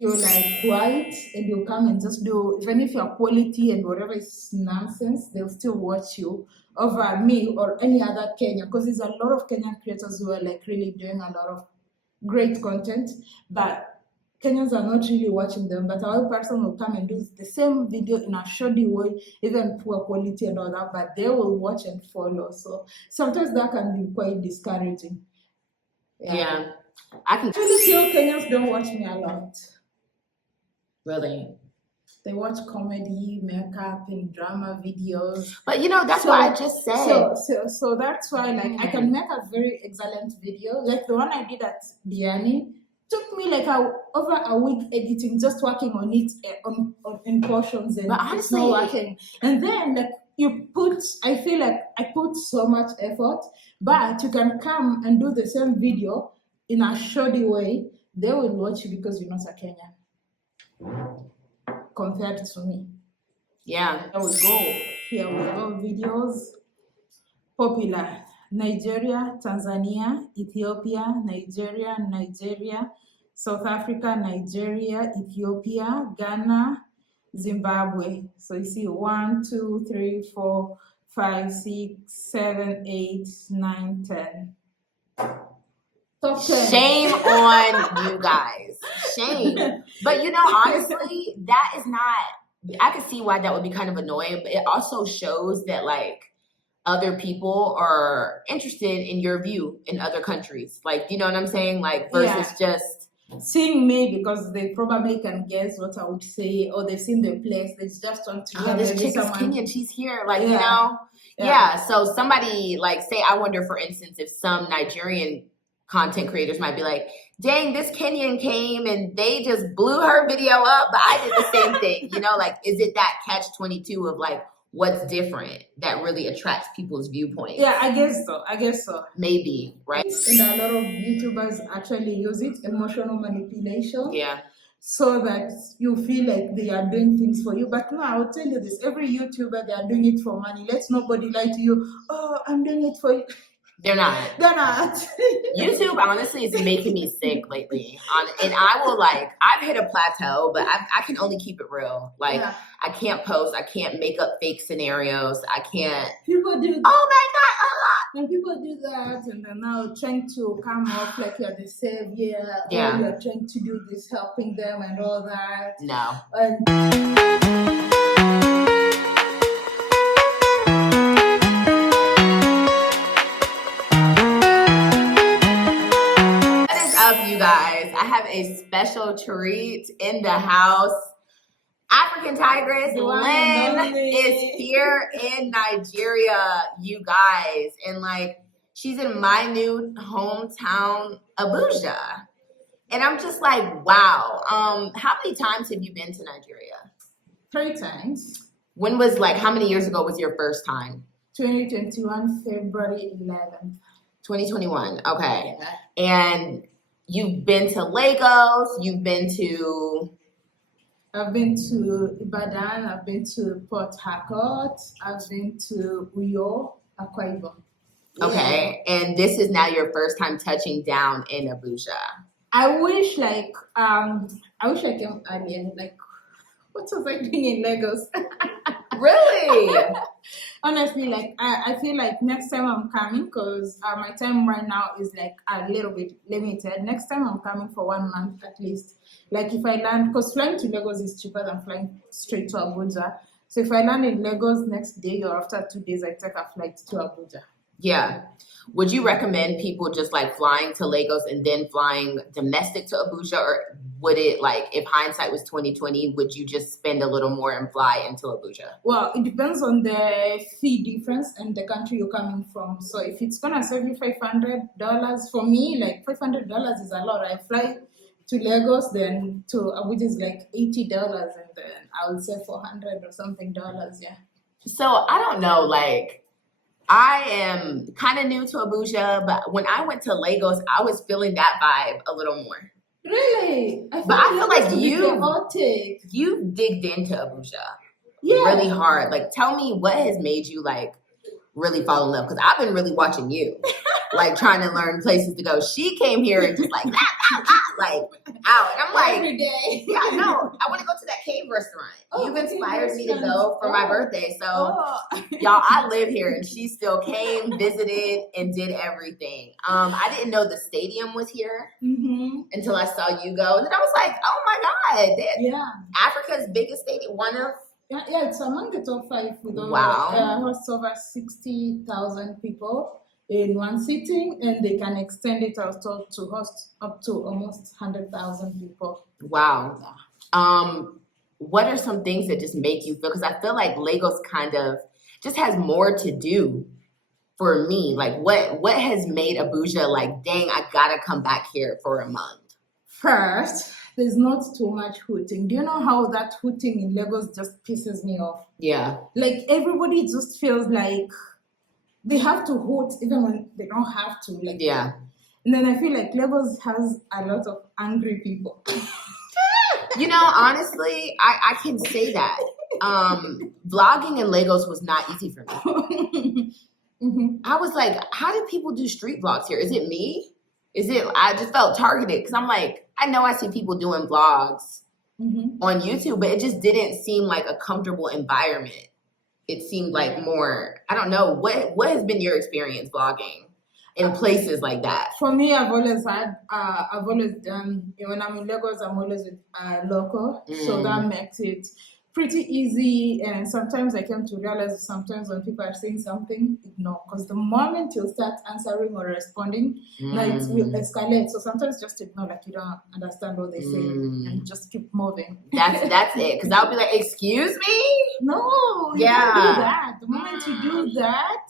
you're like quiet and you come and just do, even if your quality and whatever is nonsense, they'll still watch you over me or any other Kenyan, because there's a lot of Kenyan creators who are like really doing a lot of great content, but Kenyans are not really watching them. But our person will come and do the same video in a shoddy way, even poor quality and all that, but they will watch and follow. So sometimes that can be quite discouraging. Yeah. I can really feel Kenyans don't watch me a lot. Really? They watch comedy, makeup, and drama videos. But you know, that's what I just said. So that's why, like, I can make a very excellent video. Like the one I did at Diani, took me like over a week editing, just working on it in portions, and but honestly, it's not working. And then like I feel like I put so much effort, but you can come and do the same video in a shoddy way. They will watch you because you're not a Kenyan compared to me. Yeah. Here we go. Videos. Popular. Nigeria, Tanzania, Ethiopia, Nigeria, South Africa, Nigeria, Ethiopia, Ghana, Zimbabwe. So you see 1, 2, 3, 4, 5, 6, 7, 8, 9, 10. Top 10. Shame on you guys. Shame. But you know, honestly, that is not, I can see why that would be kind of annoying, but it also shows that like other people are interested in your view in other countries. Like, you know what I'm saying? Like versus just seeing me because they probably can guess what I would say, or they've seen the place. They just want to this chick is Kenyan, she's here. Like, you know? Yeah. So somebody like, say, I wonder, for instance, if some Nigerian content creators might be like, dang, this Kenyan came and they just blew her video up, but I did the same thing. You know, like, is it that catch-22 of like, what's different that really attracts people's viewpoints? Yeah, I guess so. Maybe, right? And a lot of YouTubers actually use it, emotional manipulation. Yeah. So that you feel like they are doing things for you. But no, I'll tell you this, every YouTuber, they are doing it for money. Let nobody lie to you. Oh, I'm doing it for you. They're not. They're not. YouTube, honestly, is making me sick lately. And I will, like, I've hit a plateau, but I can only keep it real. Like, I can't post. I can't make up fake scenarios. I can't. People do that. Oh, my God, a lot. When people do that, and they're now trying to come off like you're the savior. Yeah. Or you're trying to do this, helping them and all that. No. You guys, I have a special treat in the house. African Tigress Lynn is here in Nigeria, you guys, and like she's in my new hometown, Abuja, and I'm just like, wow. How many times have you been to Nigeria? 3 times. When was, like, how many years ago was your first time? 2021, February 11th. 2021. Okay, and you've been to Lagos, you've been to... I've been to Ibadan, I've been to Port Harcourt, I've been to Uyo, Akwa Ibom. Okay, and this is now your first time touching down in Abuja. I wish I came earlier. Like, what was I doing in Lagos? Really? Honestly, like, I feel like next time I'm coming, because my time right now is like a little bit limited. Next time I'm coming for 1 month at least. Like if I land, because flying to Lagos is cheaper than flying straight to Abuja. So if I land in Lagos next day or after 2 days, I take a flight to Abuja. Yeah. Would you recommend people just like flying to Lagos and then flying domestic to Abuja, or would it, like, if hindsight was 2020, would you just spend a little more and fly into Abuja? Well, it depends on the fee difference and the country you're coming from. So if it's gonna save you $500, for me, like $500 is a lot. I fly to Lagos, then to Abuja is like $80, and then I would say $400 or something dollars. Yeah. So I don't know, like, I am kind of new to Abuja, but when I went to Lagos, I was feeling that vibe a little more. Really? I feel like you digged into Abuja really hard. Like, tell me what has made you like really fall in love because I've been really watching you, like trying to learn places to go. She came here and just like, like out. And I'm like, every day. yeah, no, I want to go to that cave restaurant. Oh, You've cave inspired me to restaurant. go for my birthday. So, y'all, I live here and she still came, visited, and did everything. I didn't know the stadium was here until I saw you go. And then I was like, oh my God. Yeah. Africa's biggest stadium, one of. Yeah, it's among the top 5 with hosts over 60,000 people in one sitting, and they can extend it also to host up to almost 100,000 people. Wow. What are some things that just make you feel, because I feel like Lagos kind of just has more to do for me. Like what has made Abuja like, dang, I gotta come back here for a month? First, there's not too much hooting. Do you know how that hooting in Lagos just pisses me off? Yeah. Like everybody just feels like they have to hoot even when they don't have to. Like, yeah. And then I feel like Lagos has a lot of angry people. You know, honestly, I can say that. Vlogging in Lagos was not easy for me. I was like, how do people do street vlogs here? Is it me? I just felt targeted because I'm like, I know I see people doing vlogs on YouTube, but it just didn't seem like a comfortable environment. It seemed like more, I don't know, what has been your experience vlogging in places like that? For me, I've always done, when I'm in Lagos, I'm always with local. So that makes it pretty easy. And sometimes I came to realize sometimes when people are saying something, ignore. Because the moment you start answering or responding, now it will escalate. So sometimes just ignore, like you don't understand what they say and just keep moving. That's it. Because I'll be like, excuse me? No, you can't do that. The moment you do that,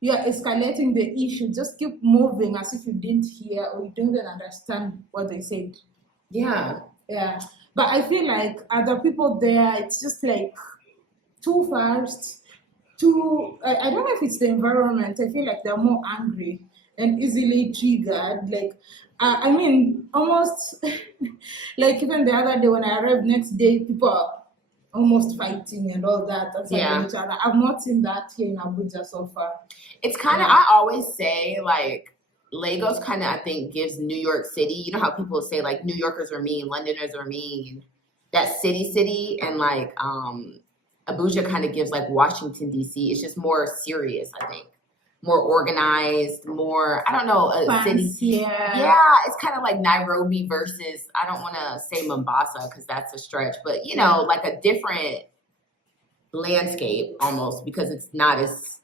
you're escalating the issue. Just keep moving as if you didn't hear or you didn't understand what they said. Yeah. Yeah. But I feel like other people there, it's just like too fast, I don't know if it's the environment. I feel like they're more angry and easily triggered. Like, I mean, almost like even the other day when I arrived next day, people are almost fighting and all that. Each other. I've not seen that here in Abuja so far. It's kind of, I always say like, Lagos kind of, I think, gives New York City, you know how people say like New Yorkers are mean, Londoners are mean, that city, and like Abuja kind of gives like Washington, D.C. It's just more serious, I think. More organized, more, I don't know, a city. Yeah, it's kind of like Nairobi versus, I don't want to say Mombasa because that's a stretch, but you know, like a different landscape almost because it's not as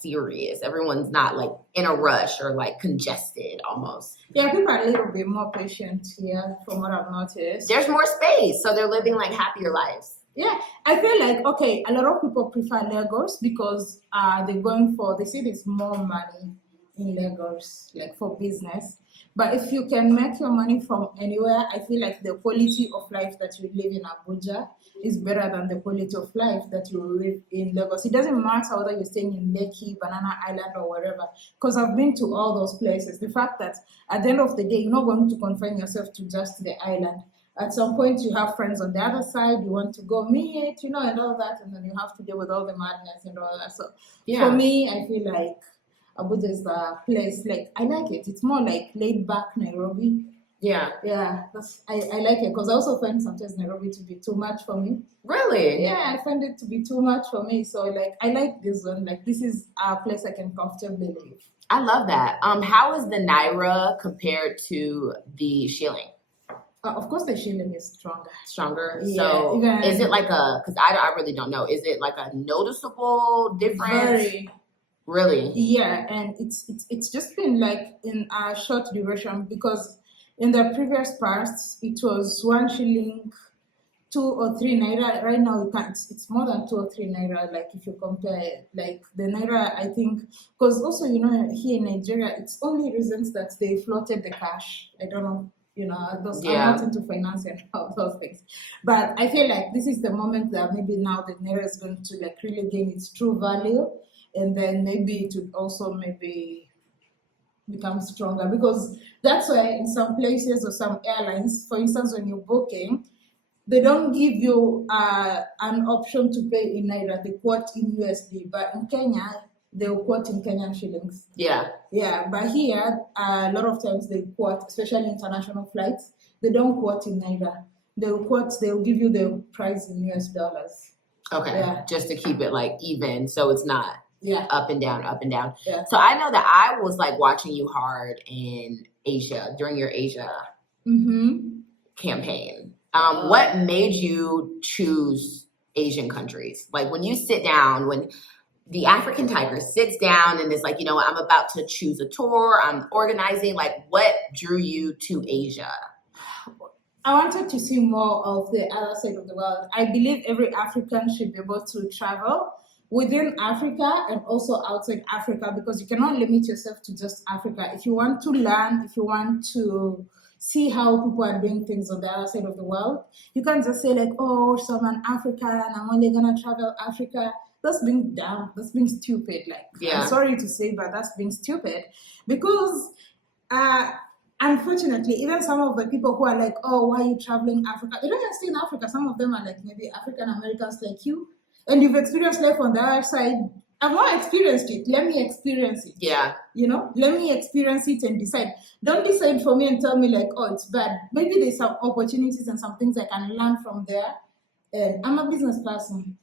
serious. Everyone's not like in a rush or like congested almost. Yeah, people are a little bit more patient here from what I've noticed. There's more space, so they're living like happier lives. Yeah, I feel like, okay, a lot of people prefer Lagos because they say there's more money in Lagos, like for business. But if you can make your money from anywhere, I feel like the quality of life that you live in Abuja is better than the quality of life that you live in Lagos. It doesn't matter whether you're staying in Lekki, Banana Island, or wherever, because I've been to all those places. The fact that at the end of the day, you're not going to confine yourself to just the island. At some point, you have friends on the other side, you want to go meet, and all that, and then you have to deal with all the madness and all that. So for me, I feel like Abuja is a place, like, I like it. It's more like laid back Nairobi. Yeah, I like it because I also find sometimes Nairobi to be too much for me. Really? Yeah, I find it to be too much for me. So like, I like this one. Like, this is a place I can comfortably live. I love that. How is the Naira compared to the shilling? Of course, the shilling is stronger. Stronger? Yeah, so is it like because I really don't know. Is it like a noticeable difference? Very. Really? Yeah, and it's just been like in a short duration because in the previous past, it was 1 shilling, 2 or 3 naira. Right now, it's more than 2 or 3 naira. Like if you compare, like the naira, I think, because also here in Nigeria, it's only reasons that they floated the cash. I don't know, I'm not into finance and all those things. But I feel like this is the moment that maybe now the naira is going to like really gain its true value, and then maybe it would also maybe become stronger, because that's why in some places or some airlines, for instance, when you're booking, they don't give you an option to pay in Naira, they quote in USD. But in Kenya, they'll quote in Kenyan shillings. Yeah. Yeah, but here, a lot of times they quote, especially international flights, they don't quote in Naira. They'll give you the price in US dollars. Okay. Yeah. Just to keep it like even, so it's not up and down, up and down. Yeah. So I know that I was like watching you hard in Asia during your Asia campaign. What made you choose Asian countries? Like when you sit down, when the African Tigress sits down and is like, you know what, I'm about to choose a tour, I'm organizing, like what drew you to Asia? I wanted to see more of the other side of the world. I believe every African should be able to travel within Africa and also outside Africa, because you cannot limit yourself to just Africa. If you want to learn, if you want to see how people are doing things on the other side of the world, you can't just say like, oh, so I'm an African and I'm only gonna travel Africa. That's being dumb. That's being stupid. Like, I'm sorry to say, but that's being stupid, because unfortunately, even some of the people who are like, oh, why are you traveling Africa? They don't even stay in Africa. Some of them are like maybe African Americans like you, and you've experienced life on the other side. I've not experienced it. Let me experience it. Yeah. You know, let me experience it and decide. Don't decide for me and tell me like, oh, it's bad. Maybe there's some opportunities and some things I can learn from there. And I'm a business person,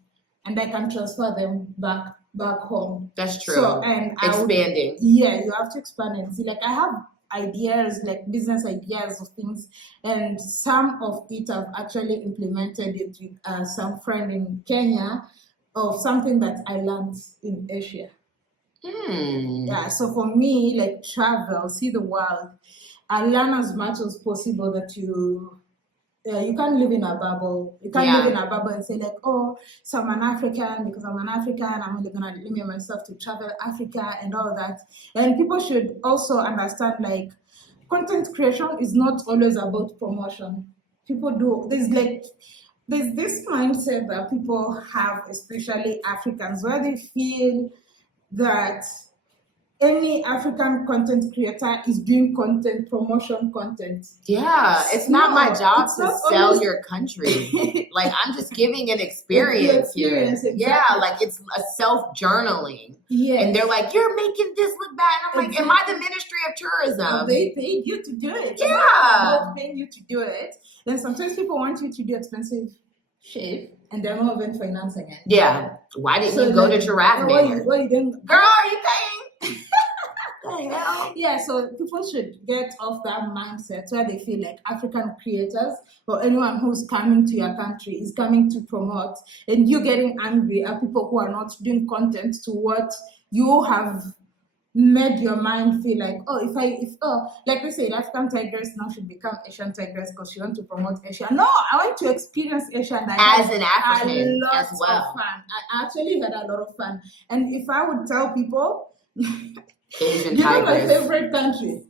and I can transfer them back home. That's true. So, and expanding. You have to expand and see. Like I have ideas, like business ideas of things, and some of it I've actually implemented it with some friend in Kenya of something that I learned in Asia. Yeah, so for me, like travel, see the world, I learn as much as possible that you can't live in a bubble. You can't live in a bubble and say like, oh, so I'm an African, because I'm an African, I'm only gonna limit myself to travel Africa and all that. And people should also understand like content creation is not always about promotion. There's this mindset that people have, especially Africans, where they feel that any African content creator is doing content, promotion content. Yeah, it's not my job to sell your country. Like, I'm just giving an experience here. Exactly. Yeah, like it's a self-journaling. Yeah. And they're like, you're making this look bad. And I'm like, am I the Ministry of Tourism? They paid you to do it. Yeah. They're paying you to do it. Then sometimes people want you to do expensive shit, and they're not even financing it. Yeah. Why didn't you go to Giraffe Manor? What you didn't? Girl, are you paying? Yeah, so people should get off that mindset where they feel like African creators or anyone who's coming to your country is coming to promote, and you getting angry at people who are not doing content to what you have made your mind feel like, like we say, African Tigress now should become Asian Tigress because she wants to promote Asia. No, I want to experience Asia, and as an African as well. Of fun. I actually had a lot of fun, and if I would tell people, Asian you know Tigress. My favorite country,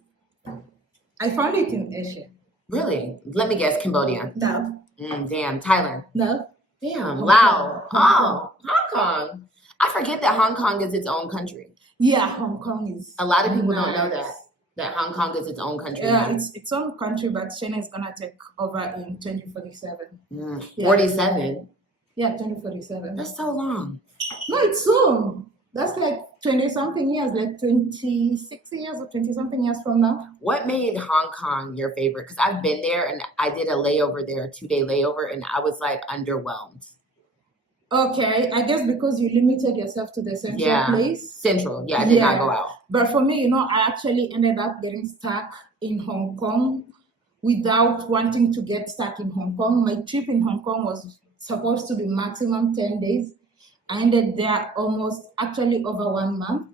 I found it in Asia. Really? Let me guess, Cambodia. No. Damn, Thailand. No. Damn, Laos. Hong Kong. I forget that Hong Kong is its own country. Yeah, Hong Kong is. A lot of people don't know that Hong Kong is its own country. Yeah, it's its own country, but China is gonna take over in 2047. 47. Yeah, 2047. That's so long. No, it's soon. That's like 20-something years, like 26 years or 20-something years from now. What made Hong Kong your favorite? Because I've been there and I did a layover there, a 2-day layover, and I was like underwhelmed. Okay, I guess because you limited yourself to the central place. Central, I did not go out. But for me, I actually ended up getting stuck in Hong Kong without wanting to get stuck in Hong Kong. My trip in Hong Kong was supposed to be maximum 10 days. I ended there actually over 1 month.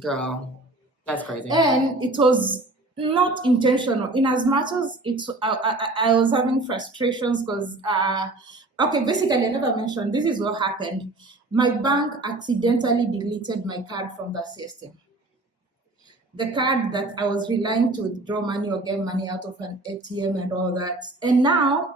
Girl, that's crazy. And it was not intentional, in as much as I was having frustrations because, basically I never mentioned, this is what happened. My bank accidentally deleted my card from the system. The card that I was relying to withdraw money or get money out of an ATM and all that. And now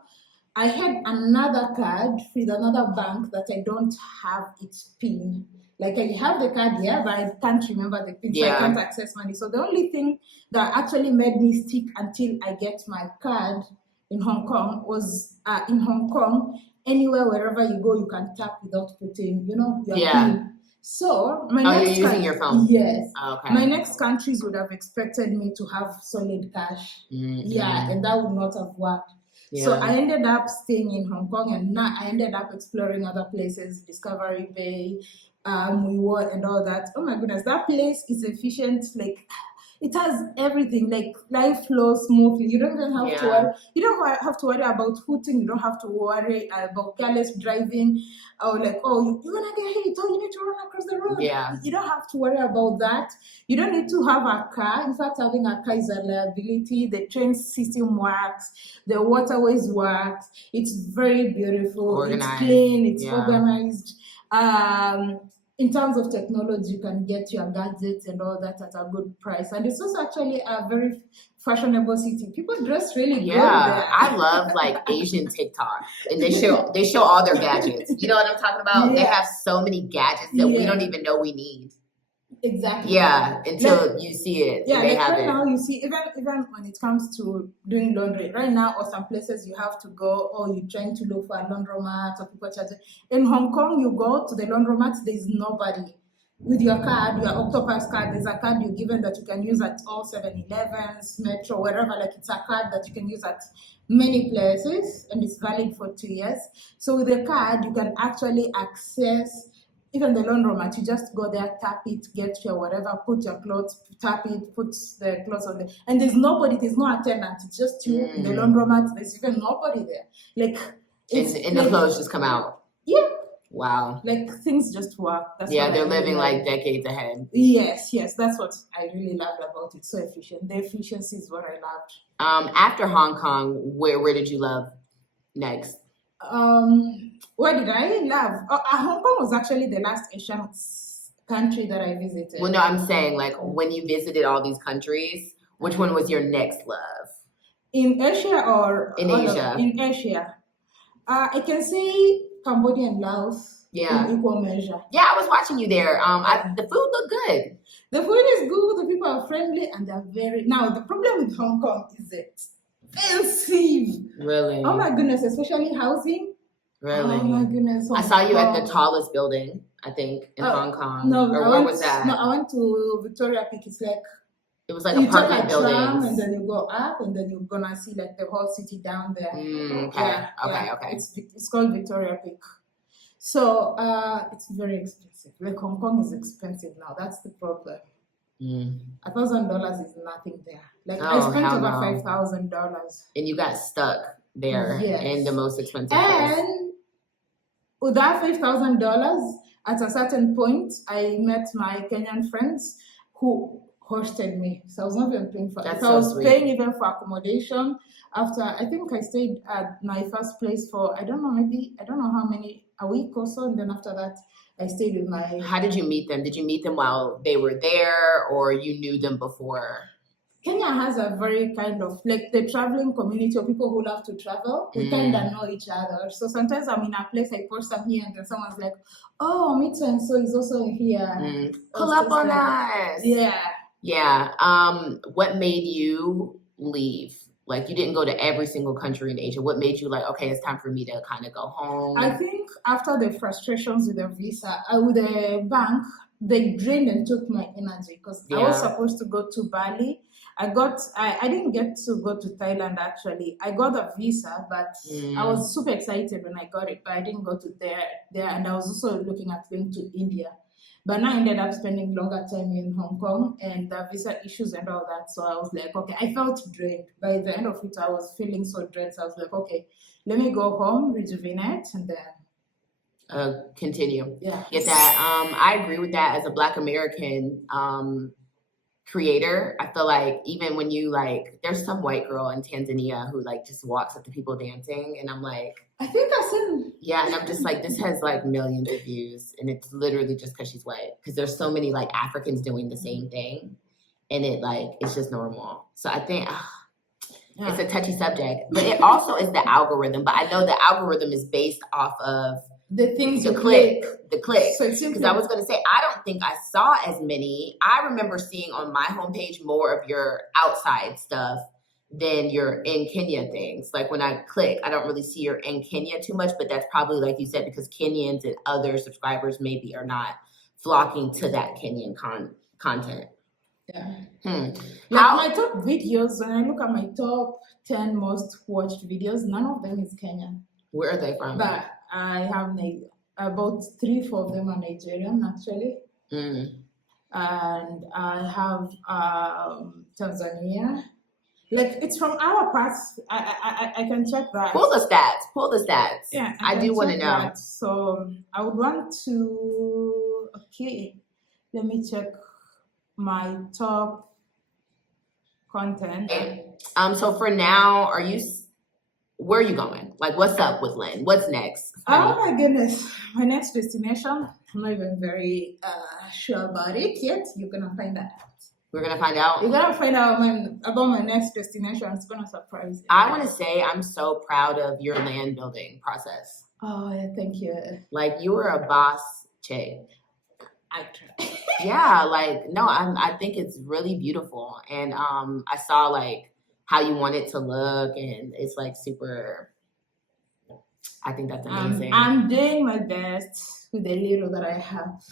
I had another card with another bank that I don't have its PIN. Like I have the card here, but I can't remember the PIN, so I can't access money. So the only thing that actually made me stick until I get my card in Hong Kong was in Hong Kong, anywhere, wherever you go, you can tap without putting, your PIN. So my Oh, next you're using your phone? Yes. Okay. My next countries would have expected me to have solid cash. Mm-hmm. Yeah, and that would not have worked. Yeah. So I ended up staying in Hong Kong, and now I ended up exploring other places, Discovery Bay, Muiwo, and all that. Oh my goodness, that place is efficient. Like, it has everything. Like, life flows smoothly. You don't even have to worry. You don't have to worry about hooting. You don't have to worry about careless driving, or like, oh, you're gonna get hit. Oh, you need to run across the road. Yeah. You don't have to worry about that. You don't need to have a car. In fact, having a car is a liability. The train system works. The waterways works. It's very beautiful. Organized. It's clean. It's organized. In terms of technology, you can get your gadgets and all that at a good price. And it's also actually a very fashionable city. People dress really good there. I love like Asian TikTok, and they show all their gadgets. You know what I'm talking about? Yeah. They have so many gadgets that we don't even know we need. Exactly. Yeah, until you see it. Yeah, they like have right it. now, you see, even when it comes to doing laundry, right now, or some places you have to go, or you're trying to look for a laundromat, or people charging. In Hong Kong, you go to the laundromat, there's nobody. With your card, your Octopus card, there's a card you're given that you can use at all 7-Elevens, Metro, wherever. Like, it's a card that you can use at many places, and it's valid for 2 years. So with the card, you can actually access even the laundromat. You just go there, tap it, get your whatever, put your clothes, tap it, put the clothes on there. And there's nobody, there's no attendant. It's just you in the laundromat. There's even nobody there. Like, and the clothes just come out. Yeah. Wow. Like, things just work. That's they're living like decades ahead. Yes, that's what I really loved about it. So efficient. The efficiency is what I loved. After Hong Kong, where did you love next? What did I love? Hong Kong was actually the last Asian country that I visited. Well, no, I'm saying, like, when you visited all these countries, which one was your next love? In Asia or in Asia? In Asia. I can say Cambodia and Laos in equal measure. Yeah, I was watching you there. The food looked good. The food is good. The people are friendly, and they're very. Now, the problem with Hong Kong is expensive. Really? Oh my goodness, especially housing. Really? Oh my goodness. I saw you at the tallest building, I think, in Hong Kong. No, where was that? No, I went to Victoria Peak. It's like it was like apartment buildings. Tram, and then you go up, and then you're gonna see like the whole city down there. Okay. It's called Victoria Peak. So it's very expensive. Like, Hong Kong is expensive now. That's the problem. $1,000 is nothing there. Like, I spent over $5,000. And you got stuck there in the most expensive place. And with that $5,000, at a certain point, I met my Kenyan friends who hosted me. So I was not even paying for it. So I was paying even for accommodation. After, I think I stayed at my first place for, I don't know how many, a week or so. And then after that, I stayed with my... How did you meet them? Did you meet them while they were there, or you knew them before? Kenya has a very kind of, like, the traveling community of people who love to travel. We kind of know each other. So sometimes I'm in a place, I post some here, and then someone's like, oh, me too, and so is also here. Pull up on us. Yeah. What made you leave? Like, you didn't go to every single country in Asia. What made you like, okay, it's time for me to kind of go home? I think after the frustrations with the visa, with the bank, they drained and took my energy, because I was supposed to go to Bali. I didn't get to go to Thailand, actually. I got a visa, but I was super excited when I got it, but I didn't go to there. And I was also looking at going to India. But now I ended up spending longer time in Hong Kong, and the visa issues and all that. So I was like, okay, I felt drained. By the end of it, I was feeling so drained. So I was like, okay, let me go home, rejuvenate, and then continue. Yeah. Get that. I agree with that. As a Black American creator, I feel like even when you there's some white girl in Tanzania who just walks up to people dancing, and I'm like, I think I seen. Yeah, and I'm just like, this has millions of views, and it's literally just because she's white. Because there's so many Africans doing the same thing, and it's just normal. So I think it's a touchy subject, but it also is the algorithm. But I know the algorithm is based off of the things the you click. So because I was going to say, I don't think I saw as many. I remember seeing on my homepage more of your outside stuff than your in Kenya things. Like, when I click, I don't really see your in Kenya too much, but that's probably, like you said, because Kenyans and other subscribers maybe are not flocking to that Kenyan content. Yeah. Like my top videos, when I look at my top 10 most watched videos, none of them is Kenyan. Where are they from? But I have about 3-4 of them are Nigerian, actually. And I have Tanzania. Like, it's from our parts. I can check that. Pull the stats. Yeah, I do want to know. That. So I would want to. Okay, let me check my top content. Okay. So for now, where are you going? Like, what's up with Lynn? What's next? Oh my goodness, my next destination. I'm not even very sure about it yet. You're gonna find out. We're gonna find out. You're gonna find out about my next destination. It's gonna surprise you. I want to say I'm so proud of your land building process. Oh, thank you. Like, you were a boss chick. I try. Yeah, like, no, I think it's really beautiful, and I saw like how you want it to look, and it's like super. I think that's amazing. I'm doing my best with the little that I have.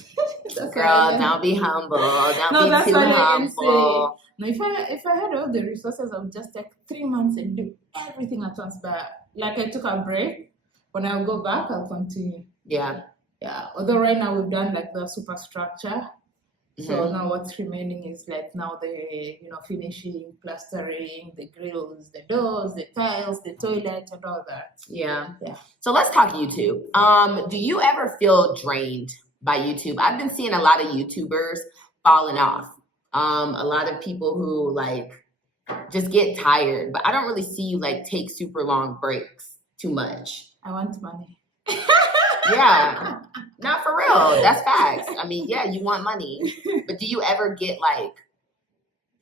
Girl, don't be humble. Don't be too humble. Now, if I had all the resources, I would just take 3 months and do everything at once. But like, I took a break. When I go back, I'll continue. Yeah. Although right now we've done like the superstructure. So now what's remaining is like now the finishing, plastering, the grills, the doors, the tiles, the toilet, and all that. Yeah. So let's talk YouTube. Do you ever feel drained by YouTube? I've been seeing a lot of YouTubers falling off. A lot of people who like just get tired, but I don't really see you like take super long breaks too much. I want money. Yeah. Not for real. That's facts. I mean, yeah, you want money. But do you ever get like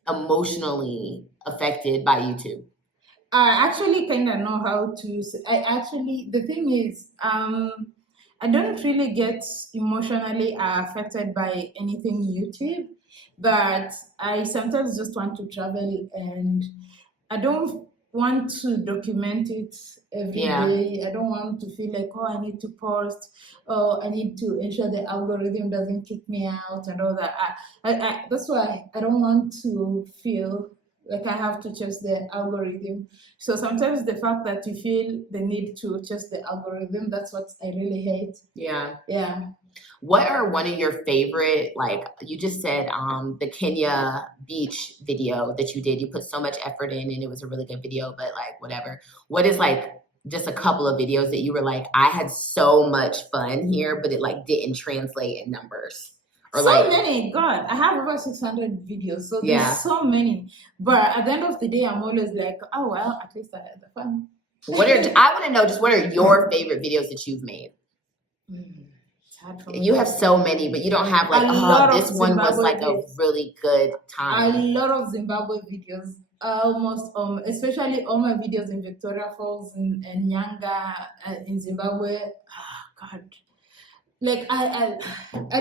emotionally affected by YouTube? I actually kind of know how to. The thing is, I don't really get emotionally affected by anything YouTube, but I sometimes just want to travel, and I don't want to document it every day. I don't want to feel like, I need to post, I need to ensure the algorithm doesn't kick me out and all that. That's why I don't want to feel like I have to chase the algorithm. So sometimes the fact that you feel the need to chase the algorithm, that's what I really hate. Yeah. What are one of your favorite, like you just said, the Kenya beach video that you did, you put so much effort in and it was a really good video, but like whatever. What is like just a couple of videos that you were like, I had so much fun here, but it like didn't translate in numbers? Or so many, God, I have over 600 videos, so there's so many. But at the end of the day, I'm always like, oh well, at least I had the fun. I want to know just what are your favorite videos that you've made? You have so many, but you don't have like, this one was like a really good time. A lot of Zimbabwe videos, almost, especially all my videos in Victoria Falls and Nyanga in Zimbabwe. Oh, God. Like, I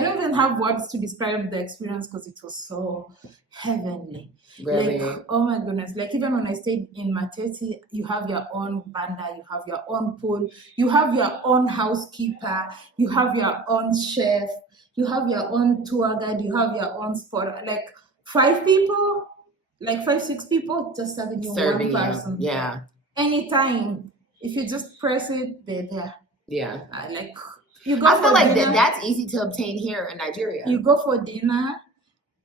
don't even have words to describe the experience because it was so heavenly. Really? Like, oh my goodness. Like, even when I stayed in Matete, you have your own banda, you have your own pool, you have your own housekeeper, you have your own chef, you have your own tour guide, you have your own spot. Like, 5 people, like 5-6 people just serving you one person. Yeah. Anytime. If you just press it, they're there. Yeah. I feel like that's easy to obtain here in Nigeria. You go for dinner.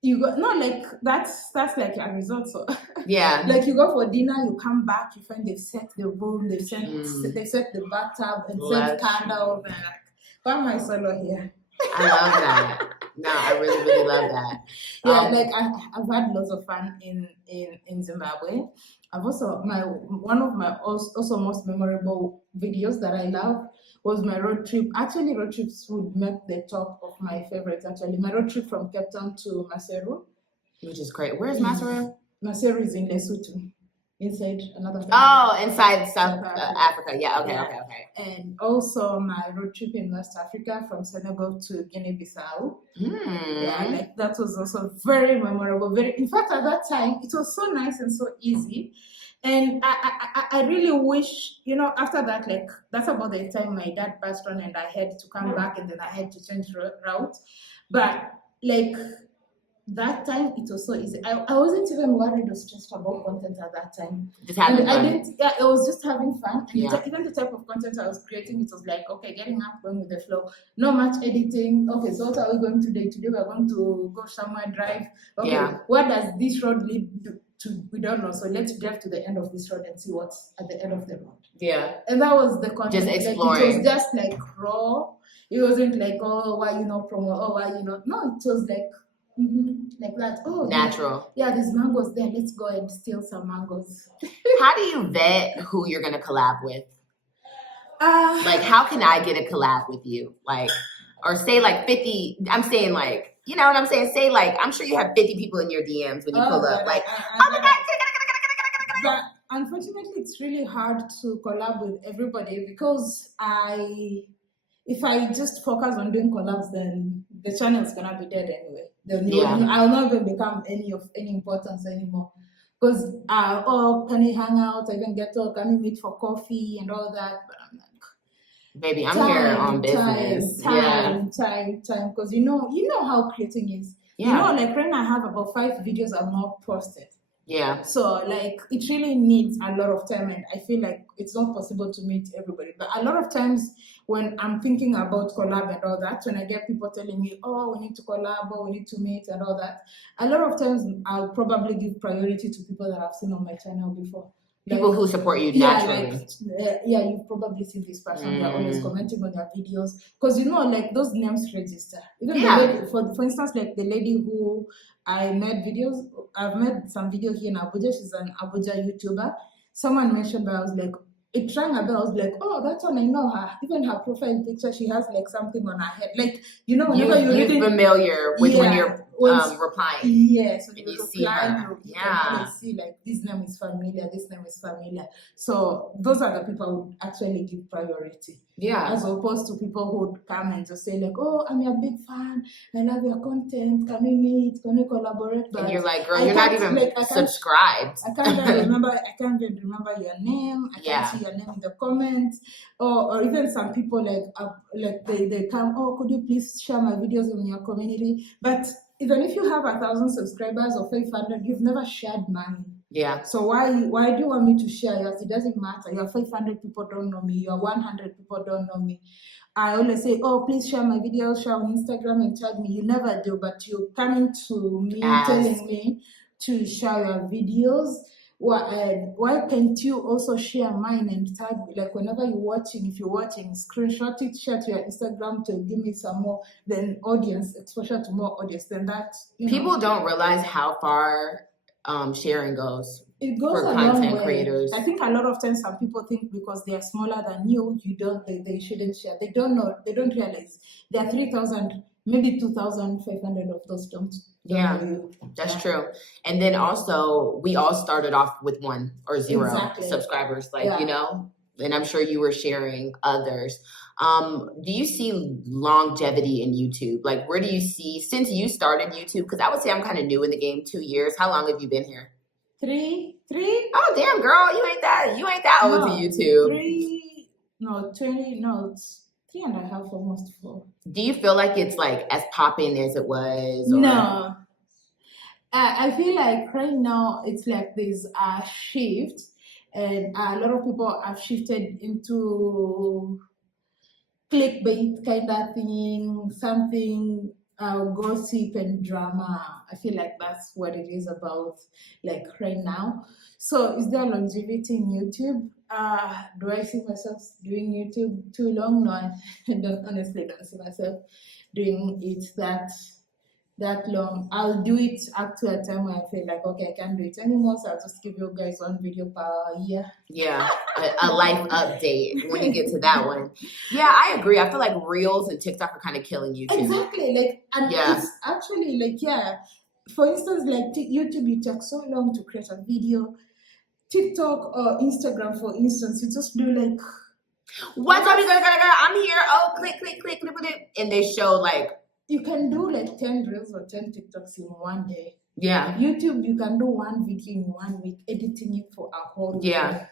That's like a resort. So yeah, like you go for dinner, you come back, you find they've set the room, they've set the bathtub and set candles, and like, why am I solo here? I love that. No, I really, really love that. Yeah, I've had lots of fun in Zimbabwe. I've also one of my also most memorable videos that I love was my road trip. Actually, road trips would make the top of my favorites. Actually, my road trip from Cape Town to Maseru, which is great. Where's Maseru? Maseru is in Lesotho, inside another country. Oh, inside South Africa. Yeah. Okay. And also my road trip in West Africa from Senegal to Guinea-Bissau. Yeah, like that was also very memorable. In fact, at that time, it was so nice and so easy And I really wish, you know, after that, like, that's about the time my dad passed on and I had to come back and then I had to change route. But, like, that time it was so easy. I wasn't even worried or stressed about content at that time. Just having I fun. didn't, yeah, it was just having fun. And Yeah. even the type of content I was creating, it was like, okay, getting up, going with the flow, not much editing. Okay, so what are we going to do today? We're going to go somewhere, drive. Okay, Yeah. where does this road lead to? We don't know. So let's drive to the end of this road and see what's at the end of the road. Yeah. And that was the content. Just Like, exploring. it was just like raw. It wasn't like, oh, why you not promo? Oh, why you not? No, it was like, like that. Oh, natural. Yeah, there's mangoes there. Let's go and steal some mangoes. How do you vet who you're gonna collab with? Like, how can I get a collab with you? Like, or say like 50. I'm saying like, you know what I'm saying? Say like, I'm sure you have 50 people in your DMs when you pull up. Like, oh my God. But unfortunately, it's really hard to collab with everybody because if I just focus on doing collabs, then the channel is gonna be dead anyway. I'll not even become any importance anymore. Because can we hang out? I can can we meet for coffee and all that? But I'm like, baby, I'm here on business. Time. Because you know how creating is. Yeah. You know, like right now I have about 5 videos I've not posted. Yeah. So like it really needs a lot of time, and I feel like it's not possible to meet everybody. But a lot of times when I'm thinking about collab and all that, when I get people telling me, oh, we need to collab, or we need to meet and all that, a lot of times I'll probably give priority to people that I've seen on my channel before. People who support you naturally. You've probably seen this person. They're always commenting on your videos because you know, like those names register. Even the lady, for instance, like the lady who I've made some video here in Abuja. She's an Abuja YouTuber. Someone mentioned that. I was like, it rang a bell. I was like, oh, that's one, I know her. Even her profile picture, she has like something on her head. Like, you know, whenever you're familiar with when you're replying. Yes, when you see her. You can see like this name is familiar. So those are the people who would actually give priority. Yeah. As opposed to people who would come and just say like, oh, I'm your big fan. I love your content. Can we meet? Can we collaborate? But and you're like, girl, you're not even subscribed. I can't even remember your name. I can't see your name in the comments. Or even some people like they come, oh, could you please share my videos in your community? But even if you have 1,000 subscribers or 500, you've never shared mine. Yeah. So why do you want me to share yours? It doesn't matter. Your 500 people don't know me. Your 100 people don't know me. I always say, oh, please share my videos, share on Instagram and tag me. You never do, but you're coming to me telling me to share your videos. Why can't you also share mine and tag me? Like whenever if you're watching, screenshot it, share to your Instagram to give me some more exposure to more audience. Then that people don't realize how far sharing goes. It goes for content creators. I think a lot of times some people think because they are smaller than you, they shouldn't share. They don't know. They don't realize there are 3,000, maybe 2,500 of those don't. That's true. And then also we all started off with 1 or 0 subscribers, you know, and I'm sure you were sharing others. Do you see longevity in YouTube? Like, where do you see, since you started YouTube, because I would say I'm kind of new in the game, 2 years. How long have you been here? 3. Oh, damn, girl, you ain't that old to YouTube. 3.5, almost 4. Do you feel like it's like as popping as it was? Or? No. I feel like right now it's like there's a shift, and a lot of people have shifted into clickbait kind of thing, something gossip and drama. I feel like that's what it is about, like right now. So is there longevity in YouTube? Do I see myself doing YouTube too long? No, I honestly don't see myself doing it that long. I'll do it up to a time where I feel like, okay, I can't do it anymore, so I'll just give you guys 1 video per year. Yeah, a life update when you get to that one. Yeah, I agree. I feel like Reels and TikTok are kind of killing YouTube. Exactly. It's actually for instance, like YouTube, it takes so long to create a video. TikTok or Instagram, for instance, you just do like, what's up, you guys? I'm here. Oh, click, and they show like you can do like 10 reels or 10 TikToks in one day. Yeah. YouTube, you can do one video in 1 week, editing it for a whole week. Yeah.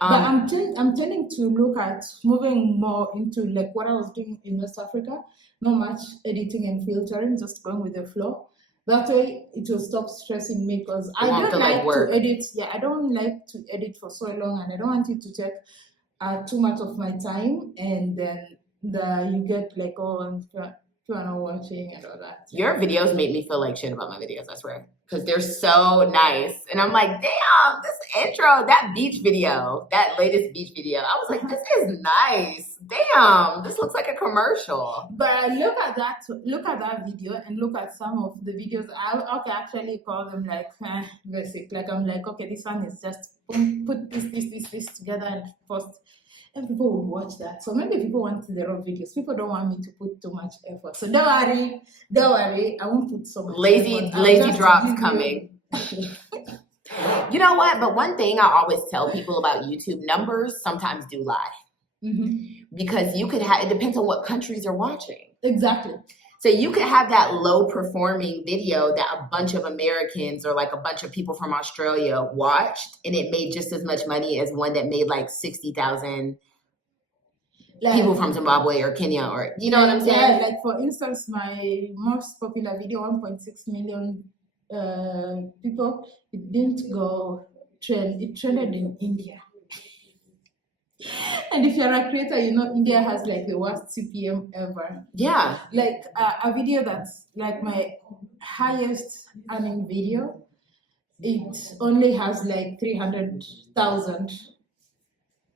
But I'm tending to look at moving more into like what I was doing in West Africa. Not much editing and filtering, just going with the flow. That way, it will stop stressing me because I don't like to edit. Yeah, I don't like to edit for so long, and I don't want it to take too much of my time, and then you get like people are not watching and all that. Your videos make me feel like shit about my videos, I swear. Because they're so nice. And I'm like, damn, this intro, that beach video, that latest beach video, I was like, this is nice. Damn, this looks like a commercial. But look at that video and look at some of the videos. I actually call them like basic. Like I'm like, okay, this one is just put this together and post. And people would watch that. So maybe people want their own videos. People don't want me to put too much effort. So don't worry. I won't put so much effort. Lazy drops coming. You know what? But one thing I always tell people about YouTube, numbers sometimes do lie. Mm-hmm. Because you could have, it depends on what countries you're watching. Exactly. So you could have that low performing video that a bunch of Americans or like a bunch of people from Australia watched, and it made just as much money as one that made like 60,000 people from Zimbabwe or Kenya, or you know what I'm saying? Yeah, like for instance, my most popular video, 1.6 million people, it didn't go trend. It trended in India. And if you're a creator, you know India has like the worst CPM ever. Yeah. Like a video that's like my highest earning video, it only has like 300,000.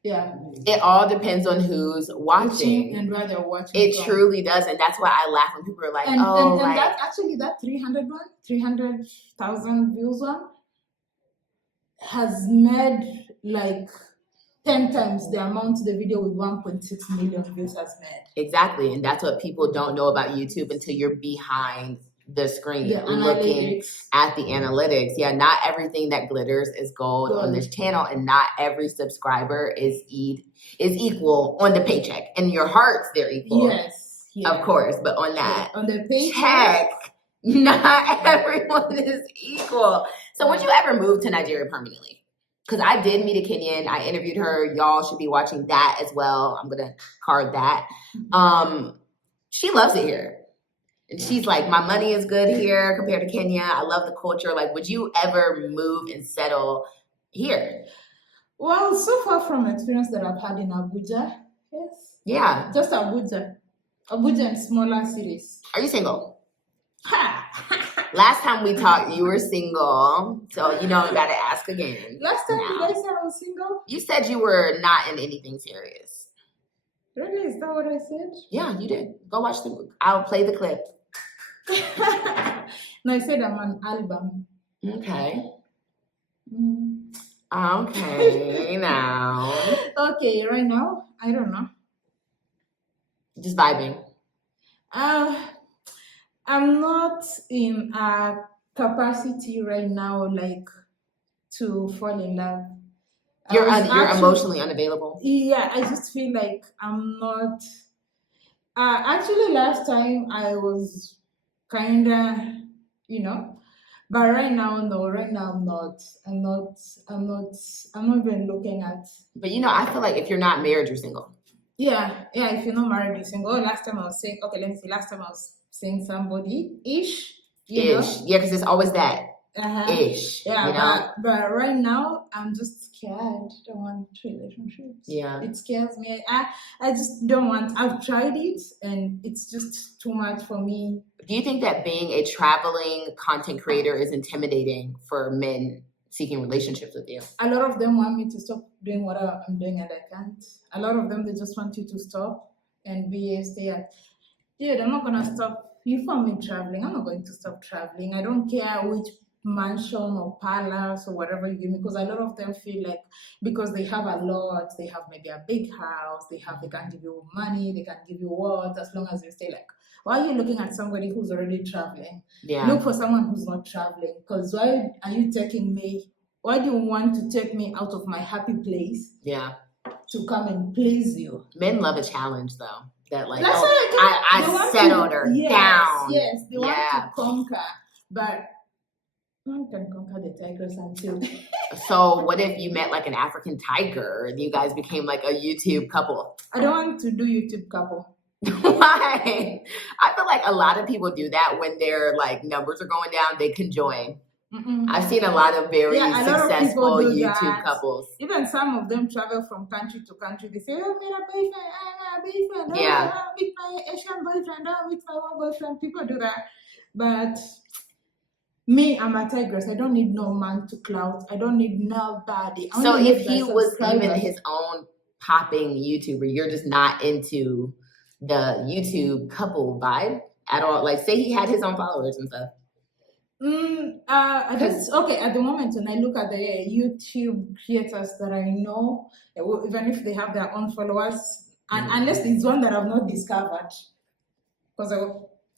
Yeah. It all depends on who's watching and where they're watching. It from. Truly does, and that's why I laugh when people are like, and that actually that 300,000 views one has made like 10 times the amount the video with 1.6 million views has made. Exactly. And that's what people don't know about YouTube until you're behind the screen looking at the analytics. Yeah, not everything that glitters is gold on this channel, and not every subscriber is equal on the paycheck. In your hearts, they're equal. Yes. Yeah. Of course. But on that on the paycheck, not everyone is equal. So would you ever move to Nigeria permanently? Because I did meet a Kenyan. I interviewed her. Y'all should be watching that as well. I'm going to card that. She loves it here. And she's like, my money is good here compared to Kenya. I love the culture. Like, would you ever move and settle here? Well, so far from experience that I've had in Abuja, yes. Yeah. Just Abuja. Abuja and smaller cities. Are you single? Last time we talked, you were single, so you know you gotta ask again. Last time did I say I was single? You said you were not in anything serious. Really? Is that what I said? Yeah, you did. Go watch the movie. I'll play the clip. No, I said I'm on album. Okay. Okay, now. Okay, right now, I don't know. Just vibing. I'm not in a capacity right now, like, to fall in love. You're emotionally unavailable? Yeah, I just feel like I'm not. Actually, last time I was kind of, but right now, no. Right now, I'm not. I'm not even looking at. But I feel like if you're not married, you're single. Yeah. If you're not married, you're single. Last time I was saying, okay, let me see. Last time I was saying somebody-ish. Yeah, because it's always that. Ish. Yeah, but right now I'm just scared. I don't want relationships. Yeah. It scares me. I just don't want. I've tried it and it's just too much for me. Do you think that being a traveling content creator is intimidating for men seeking relationships with you? A lot of them want me to stop doing what I'm doing and I can't. A lot of them, they just want you to stop and stay at. Dude, I'm not gonna stop. You found me traveling. I'm not going to stop traveling. I don't care which mansion or palace or whatever you give me, because a lot of them feel like because they have a lot, they have maybe a big house, they can give you money, they can give you what, as long as you stay. Like, why are you looking at somebody who's already traveling? Yeah. Look for someone who's not traveling, because why are you taking me? Why do you want to take me out of my happy place? Yeah. to come and please you. Men love a challenge though. That like, That's I settled her down. Yes, they want to conquer, but no one can conquer the tigress until. So what if you met like an African tiger and you guys became like a YouTube couple? I don't want to do YouTube couple. Why? I feel like a lot of people do that when their like numbers are going down. They can join. I've seen a lot of very successful YouTube couples. Even some of them travel from country to country. They say, "Oh, meet a boyfriend, a boyfriend. Yeah. Oh, meet my Asian boyfriend. Oh, meet my one boyfriend." People do that, but me, I'm a tigress. I don't need no man to clout. I don't need nobody. So if he was even his own popping YouTuber, you're just not into the YouTube couple vibe at all. Like, say he had his own followers and stuff. I guess at the moment when I look at the YouTube creators that I know, even if they have their own followers, and unless it's one that I've not discovered, because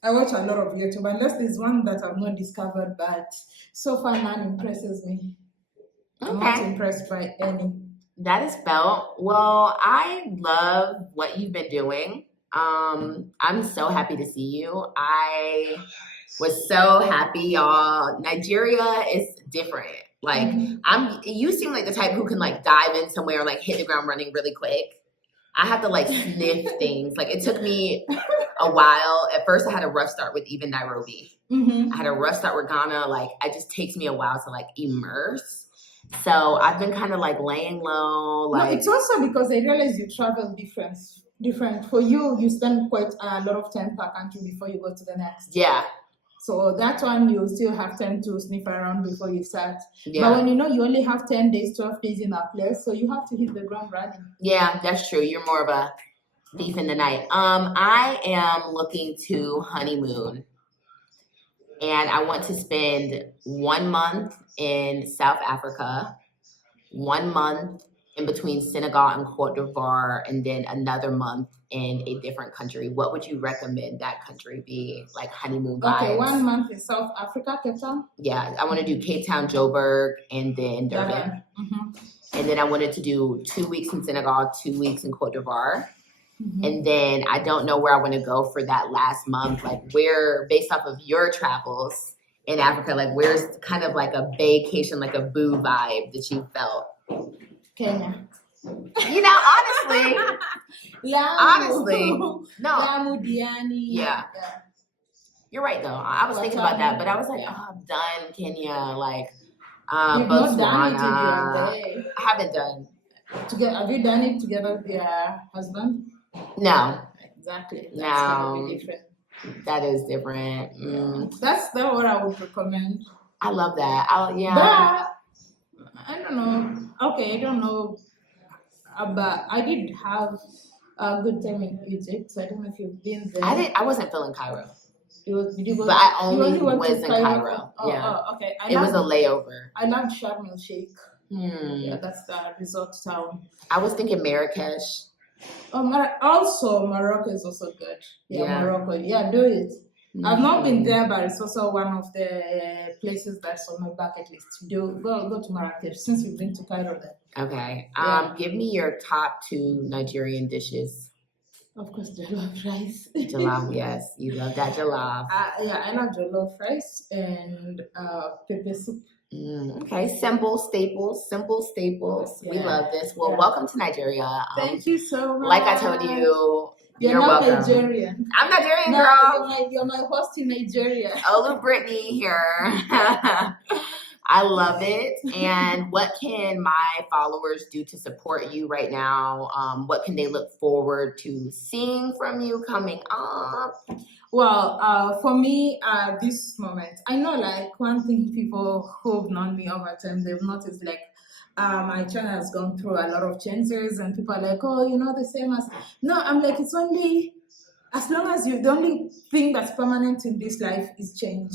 I watch a lot of YouTube, unless there's one that I've not discovered, but so far none impresses me. I'm not impressed by any. That is felt. Well, I love what you've been doing. I'm so happy to see you. I was so happy, y'all. Nigeria is different. Like, you seem like the type who can like dive in somewhere and like hit the ground running really quick. I have to like sniff things. Like, it took me a while. At first I had a rough start with even Nairobi. I had a rough start with Ghana. Like, it just takes me a while to like immerse. So I've been kind of like laying low. Like, no, it's also because I realized you travel different. For you spend quite a lot of time per country before you go to the next. Yeah. So that one you still have time to sniff around before you start. Yeah. But when you know you only have 10 days, 12 days in a place, so you have to hit the ground running. Yeah, that's true. You're more of a thief in the night. I am looking to honeymoon. And I want to spend 1 month in South Africa, 1 month in between Senegal and Cote d'Ivoire, and then another month in a different country. What would you recommend that country be, like honeymoon vibes? Okay, 1 month in South Africa, Cape Town? Yeah, I want to do Cape Town, Joburg, and then Durban. And then I wanted to do 2 weeks in Senegal, 2 weeks in Cote d'Ivoire. And then I don't know where I want to go for that last month. Like, where, based off of your travels in Africa, like where's kind of like a vacation, like a boo vibe that you felt? Kenya. You know, honestly. Honestly. No. Yeah. You're right, though. I was thinking about that, but I was like, oh, I'm done, Kenya. Like, You've not done it Botswana. I haven't done. Have you done it together with your husband? No. Exactly. That's No. gonna be different. That is different. That's what I would recommend. I love that. But I don't know. Okay, I don't know. But I did have a good time in Egypt, so I don't know if you've been there. I wasn't feeling Cairo. Did you go? But I only went was to in Cairo. Okay. It was a layover. I loved Sharm el Sheikh. Yeah, that's the resort town. I was thinking Marrakesh. Also, Morocco is also good. Yeah, Morocco. Yeah, do it. I've not been there, but it's also one of the places that's on my bucket list. Go to Marrakesh since you've been to Cairo then. Okay. Give me your top 2 Nigerian dishes. Of course, jollof rice. Jollof, yes. You love that jollof. I love jollof rice and pepper soup. Okay, simple staples. Yeah. We love this. Well, welcome to Nigeria. Thank you so much. Like I told you, you're not welcome. Nigerian. I'm Nigerian, girl. You're my host in Nigeria. Olu Brittany here. I love it. And what can my followers do to support you right now? What can they look forward to seeing from you coming up? Well, for me, this moment, I know like one thing people who've known me over time, they've noticed like my channel has gone through a lot of changes and people are like, oh, you're not the same as, no, I'm like, it's only, as long as the only thing that's permanent in this life is change.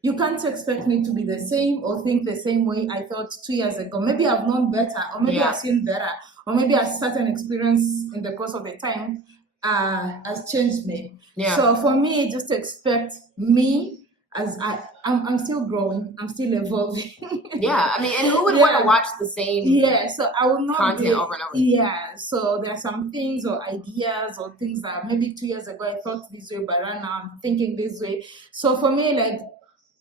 You can't expect me to be the same or think the same way I thought 2 years ago. Maybe I've known better, or maybe I've seen better, or maybe a certain experience in the course of the time has changed me. Yeah. So for me, just expect me as I'm still growing. I'm still evolving. Yeah, I mean, and who would want to watch the same so I will not content over and over? Yeah, so there are some things or ideas or things that maybe 2 years ago I thought this way, but right now I'm thinking this way. So for me, like,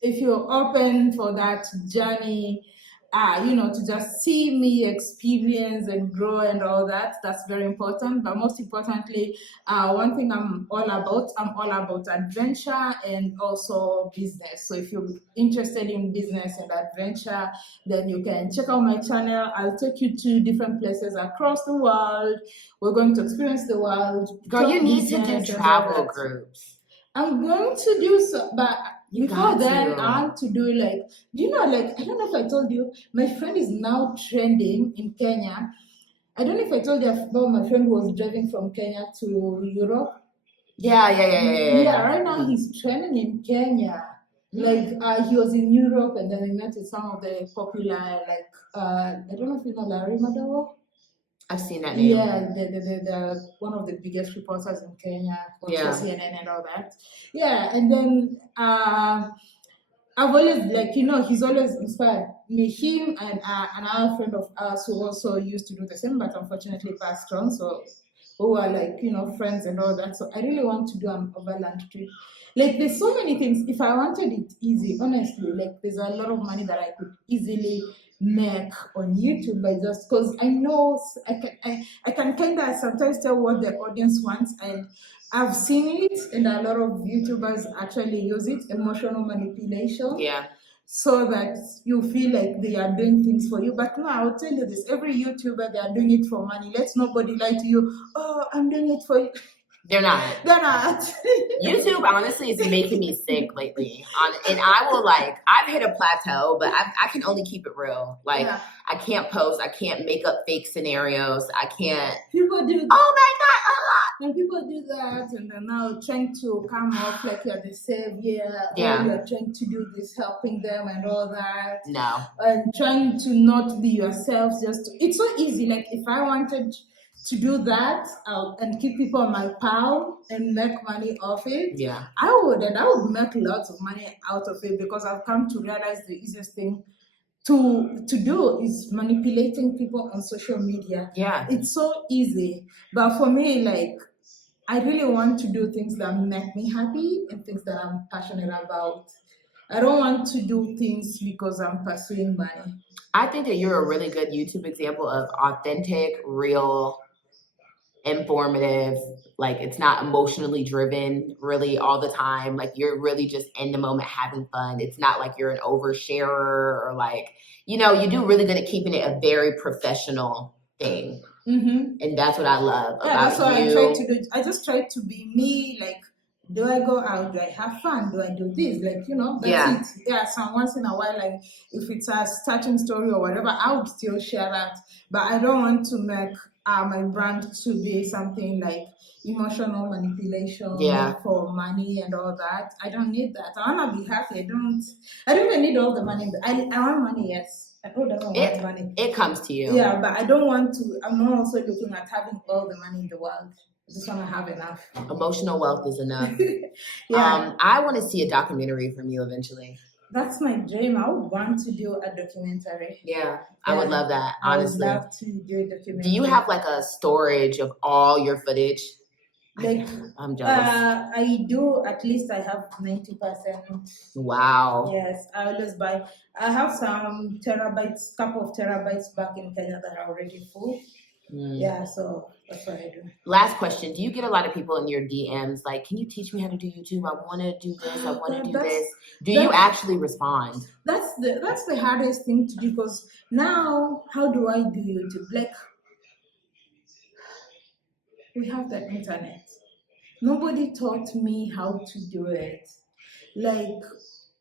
if you're open for that journey, to just see me experience and grow and all that, that's very important. But most importantly, one thing I'm all about adventure and also business. So if you're interested in business and adventure, then you can check out my channel. I'll take you to different places across the world. We're going to experience the world. Girl, you need to do travel groups. I'm going to do so, but before then, I want to do I don't know if I told you, my friend is now trending in Kenya. I don't know if I told you about my friend who was driving from Kenya to Europe. Yeah. Right now he's trending in Kenya. He was in Europe and then he met with some of the popular, I don't know if you know Larry Madowo. I've seen that name. Yeah, the one of the biggest reporters in Kenya for CNN and all that. Yeah, and then I've always he's always inspired me. Him and another friend of ours who also used to do the same, but unfortunately passed on. So who are friends and all that. So I really want to do an overland trip. There's so many things. If I wanted it easy, honestly, there's a lot of money that I could easily make on YouTube by just because I know I can kind of sometimes tell what the audience wants, and I've seen it, and a lot of YouTubers actually use it, emotional manipulation. Yeah. So that you feel like they are doing things for you. But no, I will tell you this, every YouTuber, they are doing it for money. Let nobody lie to you. Oh, I'm doing it for you. They're not. They're not. YouTube, honestly, is making me sick lately. And I will I've hit a plateau, but I can only keep it real. I can't post. I can't make up fake scenarios. I can't. People do. Oh my God. And people do that, and they're now trying to come off like you're the savior. Yeah. Or you're trying to do this, helping them and all that. No. And trying to not be yourself. It's so easy. If I wanted to do that and keep people on my palm and make money off it, I would make lots of money out of it, because I've come to realize the easiest thing to do is manipulating people on social media. Yeah, it's so easy. But for me, I really want to do things that make me happy and things that I'm passionate about. I don't want to do things because I'm pursuing money. I think that you're a really good YouTube example of authentic, real, informative. It's not emotionally driven really all the time. You're really just in the moment having fun. It's not like you're an oversharer or you do really good at keeping it a very professional thing. Mm-hmm. And that's what I love about that's what you. I try to do. I just try to be me. Do I go out? Do I have fun? Do I do this? That's it. Yeah, so once in a while, if it's a starting story or whatever, I would still share that. But I don't want to make my brand to be something like emotional manipulation for money and all that. I don't need that. I want to be happy. I don't even need all the money. I want money, yes. I don't want money. It comes to you. Yeah, but I don't want to. I'm not also looking at having all the money in the world. I just want to have enough. Emotional wealth is enough. Yeah. I want to see a documentary from you eventually. That's my dream. I would want to do a documentary. Yeah, I would love that, honestly. I would love to do a documentary. Do you have a storage of all your footage? I'm jealous. I do. At least I have 90%. Wow. Yes, I always buy. I have some couple of terabytes back in Kenya that are already full. Yeah, so that's what I do. Last question. Do you get a lot of people in your DMs can you teach me how to do YouTube? I want to do this. I want to do this. Do you actually respond? That's the hardest thing to do, because now, how do I do YouTube? We have the internet. Nobody taught me how to do it.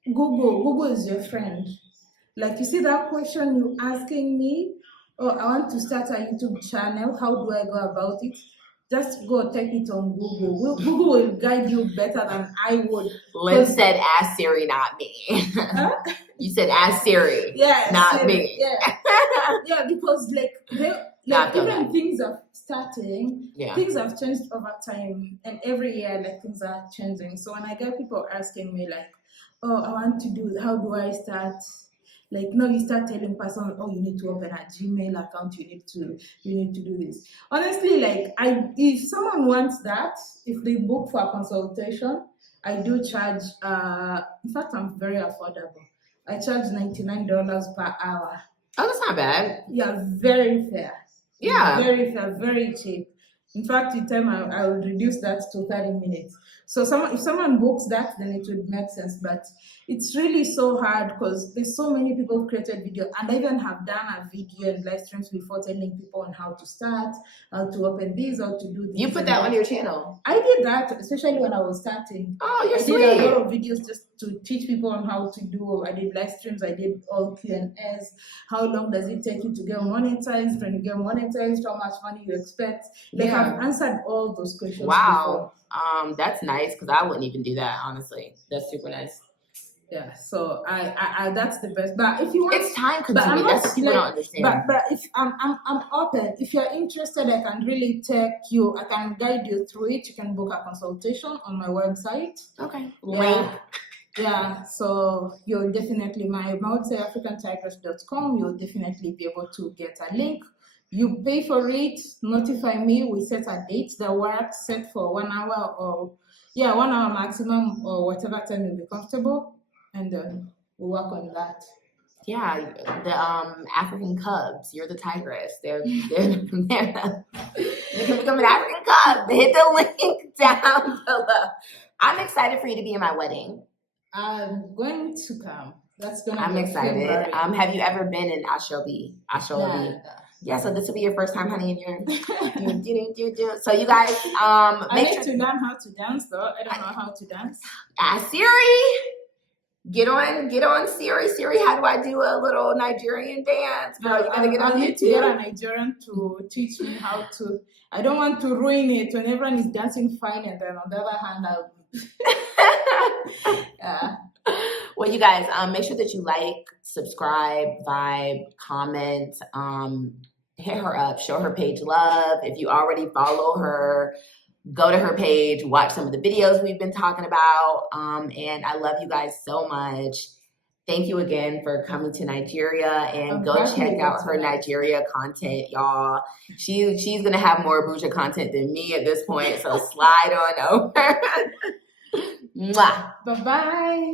Google is your friend. You see that question you asking me? Oh, I want to start a YouTube channel. How do I go about it? Just go take it on Google. Google will guide you better than I would. Lynn said, ask Siri, not me. Huh? You said, ask Siri, not Siri, me. Yeah. Yeah, because even things are starting, things have changed over time. And every year, things are changing. So when I get people asking me oh, I want to do, how do I start? Like, no, you start telling person, oh, you need to open a Gmail account, you need to do this. Honestly, like, if someone wants that, if they book for a consultation, I do charge, in fact, I'm very affordable. I charge $99 per hour. Oh, that's not bad. Yeah, very fair. Yeah. Very fair, very cheap. In fact, in time I will reduce that to 30 minutes. So if someone books that, then it would make sense. But it's really so hard because there's so many people who created video, and I even have done a video and live streams before telling people on how to start, how to open this, how to do this. You put that on your channel? I did that, especially when I was starting. Oh, you're sweet. I did a lot of videos just to teach people on how to do. I did live streams, I did all Q&As. How long does it take you to get monetized? When you get monetized, how much money you expect? Like, Yeah. I've answered all those questions. Wow. That's nice, because I wouldn't even do that, honestly. That's super nice. Yeah, so I that's the best. But if you want, it's time consuming. That's what I don't understand. But if I'm open. If you're interested, I can really take you. I can guide you through it. You can book a consultation on my website. Okay. Yeah. Yeah. So you'll definitely my website theafricantigress.com. You'll definitely be able to get a link. You pay for it. Notify me. We set a date that works. Set for 1 hour or 1 hour maximum or whatever time you'll be comfortable. And then we'll work on that. Yeah, the African cubs. You're the tigress. They're you can become an African cub. Hit the link down below. I'm excited for you to be in my wedding. I'm going to come. That's gonna. I'm excited. Have you ever been in Ashobi? Yeah, so this will be your first time, honey, and you're so you guys I need to learn how to dance though. I don't know how to dance. Siri. Get on Siri. Siri, how do I do a little Nigerian dance? Girl, you gotta get on YouTube. To get a Nigerian to teach me how to. I don't want to ruin it when everyone is dancing fine, and then on the other hand, yeah. Well, you guys, make sure that you like, subscribe, vibe, comment, hit her up, show her page love. If you already follow her, go to her page, watch some of the videos we've been talking about. And I love you guys so much. Thank you again for coming to Nigeria, and go check out her Nigeria content, y'all. She's gonna have more Abuja content than me at this point, so slide on over. Mwah. Bye-bye.